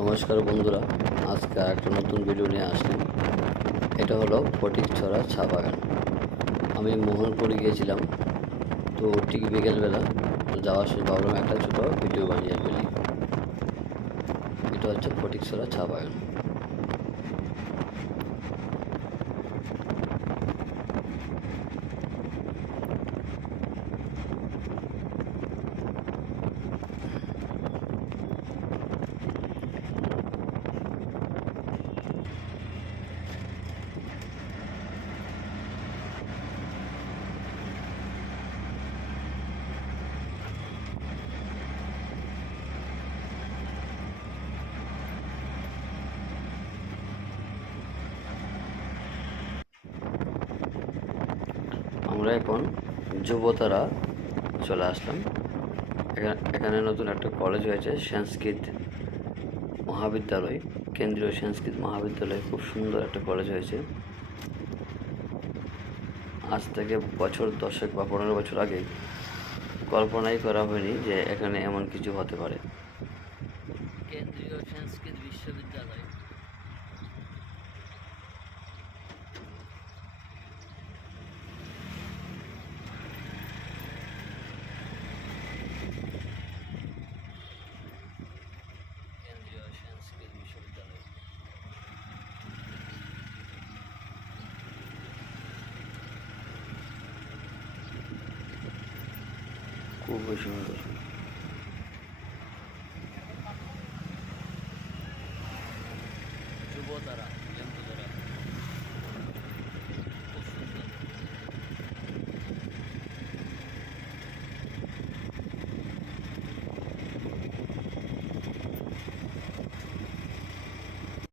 নমস্কার বন্ধুরা, আজকে একটা নতুন ভিডিও নিয়ে আসলাম। এটা হলো ফটিকছড়া চা বাগান। আমি মোহনপুর গিয়েছিলাম, তো ঠিক বিকেলবেলা যাওয়ার সময় ভাবলাম একটা ছোটো ভিডিও বানিয়ে ফেলি। এটা হচ্ছে ফটিকছড়া চা বাগান। আমরা এখন যুবতারা চলে আসলাম। এখানে নতুন একটা কলেজ হয়েছে, সংস্কৃত মহাবিদ্যালয়, কেন্দ্রীয় সংস্কৃত মহাবিদ্যালয়। খুব সুন্দর একটা কলেজ হয়েছে। আজ থেকে বছর 10 বা 15 বছর আগে কল্পনাই করা হয়নি যে এখানে এমন কিছু হতে পারে। কেন্দ্রীয় সংস্কৃত বিশ্ববিদ্যালয়। কেন্দ্রীয় সংস্কৃত বিশ্ববিদ্যালয় খুবই সুন্দর।